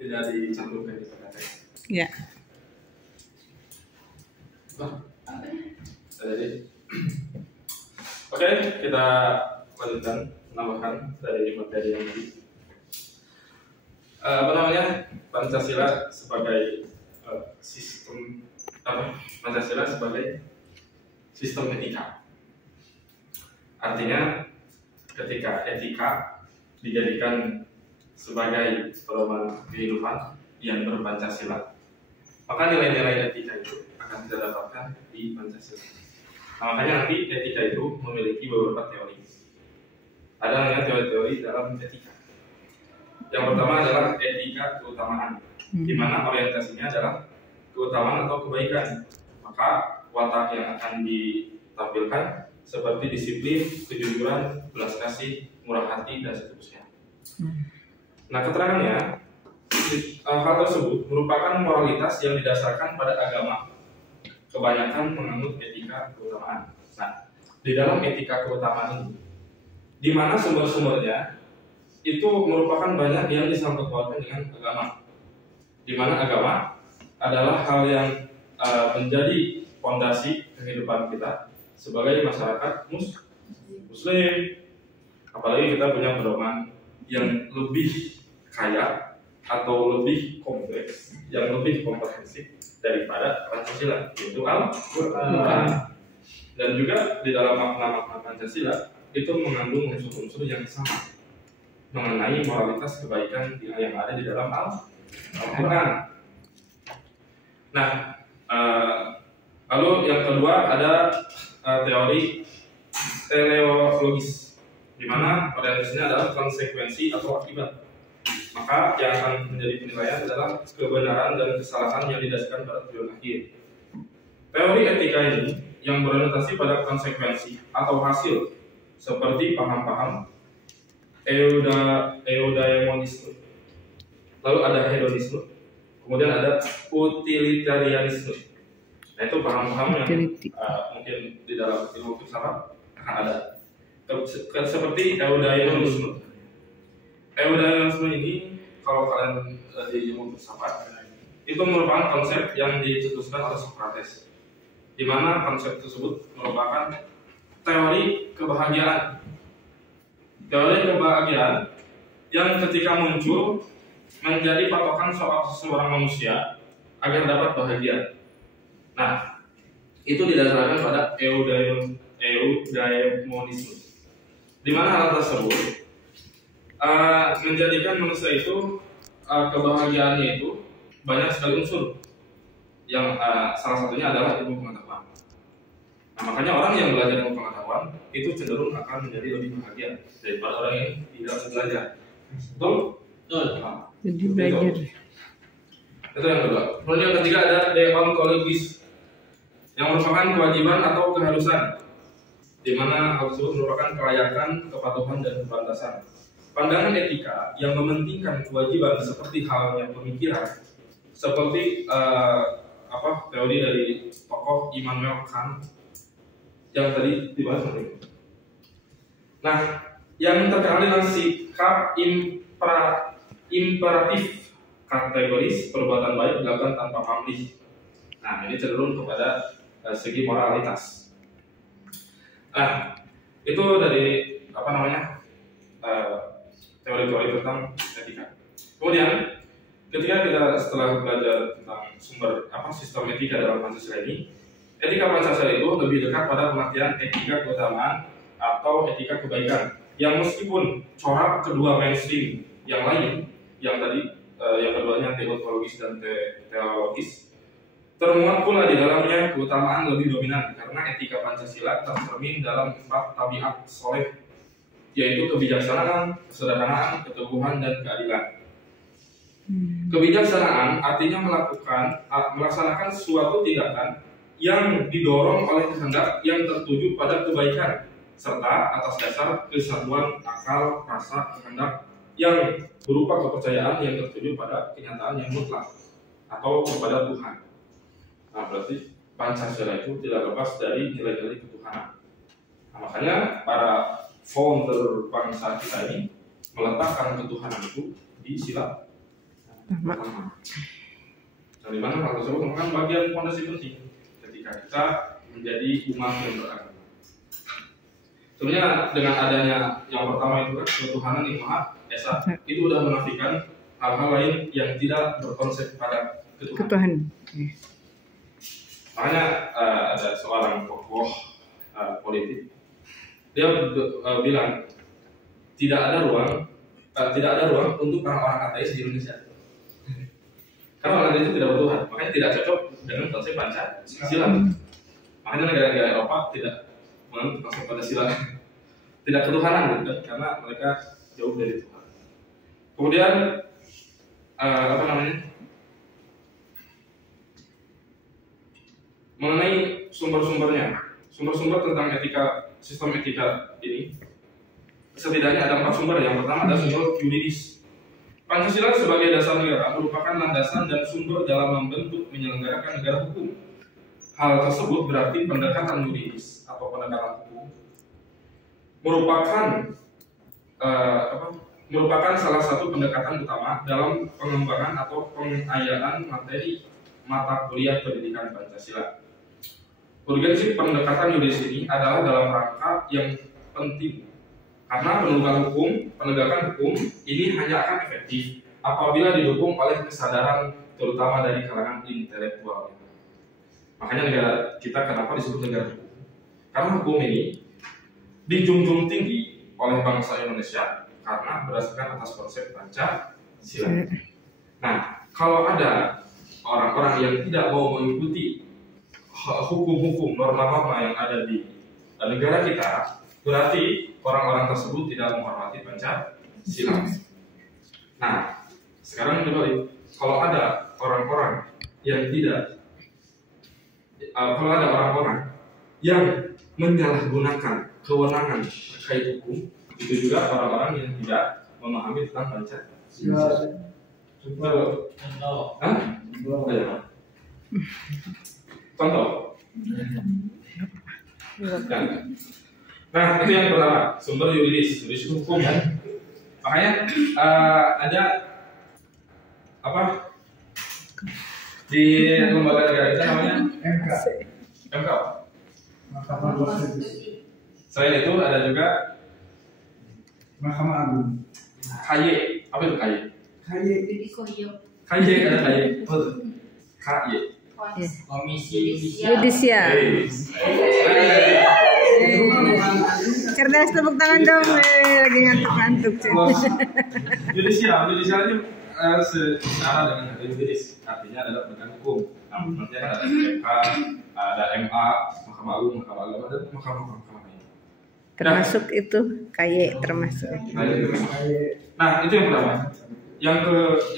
tidak dicantumkan di teks. Ya. Jadi, oke, kita lanjutkan menambahkan dari materi yang tadi. Pancasila sebagai sistem Pancasila sebagai sistem etika. Artinya, ketika etika dijadikan sebagai pedoman kehidupan yang berpancasila, maka nilai-nilai etika itu akan kita dapatkan di Pancasila. Nah, makanya nanti etika itu memiliki beberapa teori. Ada namanya teori-teori dalam etika. Yang pertama adalah etika keutamaan, di mana orientasinya adalah keutamaan atau kebaikan. Maka watak yang akan ditampilkan seperti disiplin, kejujuran, belas kasih, murah hati, dan seterusnya. Nah, keterangannya, hal tersebut merupakan moralitas yang didasarkan pada agama. Kebanyakan menganut etika keutamaan. Nah, di dalam etika keutamaan ini, di mana sumber-sumbernya itu merupakan banyak yang disangkut pautkan dengan agama. Di mana agama adalah hal yang menjadi fondasi kehidupan kita sebagai masyarakat Muslim. Apalagi kita punya pedoman yang lebih kaya atau lebih kompleks, yang lebih komprehensif daripada Pancasila, yaitu Al-Quran. Dan juga di dalam makna-makna Pancasila itu mengandung unsur-unsur yang sama mengenai moralitas kebaikan yang ada di dalam Al-Quran. Nah, lalu yang kedua ada teori teleologis, di mana orientasinya adalah konsekuensi atau akibat. Maka yang akan menjadi penilaian adalah kebenaran dan kesalahan yang didasarkan pada tujuan akhir. Teori etika ini yang berorientasi pada konsekuensi atau hasil, seperti paham-paham eudaimonisme, lalu ada hedonisme, kemudian ada utilitarianisme. Nah, itu paham-paham yang mungkin di dalam ilmu filsafat akan ada. Seperti eudaimonisme. Eudaimonisme ini kalau kalian di ilmu filsafat itu merupakan konsep yang dicetuskan oleh Socrates, di mana konsep tersebut merupakan teori kebahagiaan. Teori kebahagiaan yang ketika muncul menjadi patokan seorang manusia agar dapat bahagia. Nah, itu didasarkan pada eudaimonisme, di mana hal tersebut menjadikan manusia itu kebahagiaannya itu banyak sekali unsur. Yang salah satunya adalah ilmu pengetahuan. Nah, makanya orang yang belajar ilmu pengetahuan itu cenderung akan menjadi lebih bahagia daripada orang yang tidak belajar. Betul? Jadi belajar. Itu yang kedua. Kemudian yang ketiga ada deontologis, yang merupakan kewajiban atau keharusan, di mana hal tersebut merupakan kelayakan, kepatuhan, dan kepantasan. Pandangan etika yang mementingkan kewajiban seperti halnya pemikiran, seperti teori dari tokoh Immanuel Kant yang tadi dibahas nanti. Nah, yang terkenal dengan sikap imperatif kategoris, perbuatan baik dilakukan tanpa pamrih. Nah, ini cenderung kepada segi moralitas. Nah, itu dari teori-teori tentang etika. Kemudian, ketika kita setelah belajar tentang sumber sistem etika dalam Pancasila ini, etika Pancasila itu lebih dekat pada pengertian etika keutamaan atau etika kebaikan, yang meskipun corak kedua mainstream yang lain, yang tadi yang keduanya deontologis dan teleologis, termuat pula di dalamnya keutamaan lebih dominan karena etika Pancasila tercermin dalam 4 tabiat soleh, yaitu kebijaksanaan, kesederhanaan, keteguhan, dan keadilan. Kebijaksanaan artinya melaksanakan suatu tindakan yang didorong oleh kehendak yang tertuju pada kebaikan, serta atas dasar kesatuan akal, rasa, kehendak yang berupa kepercayaan yang tertuju pada kenyataan yang mutlak atau kepada Tuhan. Nah, berarti Pancasila itu tidak lepas dari nilai-nilai ketuhanan. Nah, makanya para founder bangsa kita ini meletakkan ketuhanan itu di sila pertama. Dari mana hal tersebut merupakan bagian fondasi penting ketika kita menjadi umat yang beragama. Sebenarnya dengan adanya yang pertama itu kan ketuhanan yang Maha Esa, itu sudah menafikan hal-hal lain yang tidak berkonsep pada ketuhanan. Makanya ada seorang tokoh politik, dia bilang tidak ada ruang untuk orang-orang ateis di Indonesia. Karena orang itu tidak bertuhan, makanya tidak cocok dengan konsep Pancasila. Makanya negara-negara Eropa tidak menganut konsep Pancasila, tidak ketuhanan, gitu, karena mereka jauh dari Tuhan. Kemudian mengenai sumber-sumbernya, sumber-sumber tentang sistem etika ini, setidaknya ada 4 sumber. Yang pertama adalah sumber yuridis. Pancasila sebagai dasar negara merupakan landasan dan sumber dalam membentuk menyelenggarakan negara hukum. Hal tersebut berarti pendekatan yuridis atau pendekatan hukum merupakan salah satu pendekatan utama dalam pengembangan atau pengayaan materi mata kuliah pendidikan Pancasila. Urgensi pendekatan yuridis ini adalah dalam rangka yang penting karena penegakan hukum ini hanya akan efektif apabila didukung oleh kesadaran terutama dari kalangan intelektual. Makanya negara kita kenapa disebut negara hukum? Karena hukum ini dijunjung tinggi oleh bangsa Indonesia karena berdasarkan atas konsep Pancasila. Nah, kalau ada orang-orang yang tidak mau mengikuti hukum-hukum, norma-norma yang ada di negara kita, berarti orang-orang tersebut tidak menghormati Pancasila. Nah, sekarang kembali, kalau ada orang-orang yang menyalahgunakan kewenangan terkait hukum, itu juga orang-orang yang tidak memahami tentang Pancasila. Contoh. Nah, itu yang pertama, sumber yuridis hukum ya. Makanya ada di lembaga negara kita namanya MK. Mahkamah Konstitusi. Selain itu ada juga Mahkamah Agung. KY. Apa itu KY? KY ada KY. KY. Komisi Yudisial. Cerdas, tepuk tangan dong. Lagi ngantuk-ngantuk. Yudisial itu secara dengan yuridis, artinya adalah penegakan hukum. Nanti ada MK, ada MA, Mahkamah Agung, dan Mahkamah lain. Termasuk itu KY termasuk. Nah, itu yang pertama. Yang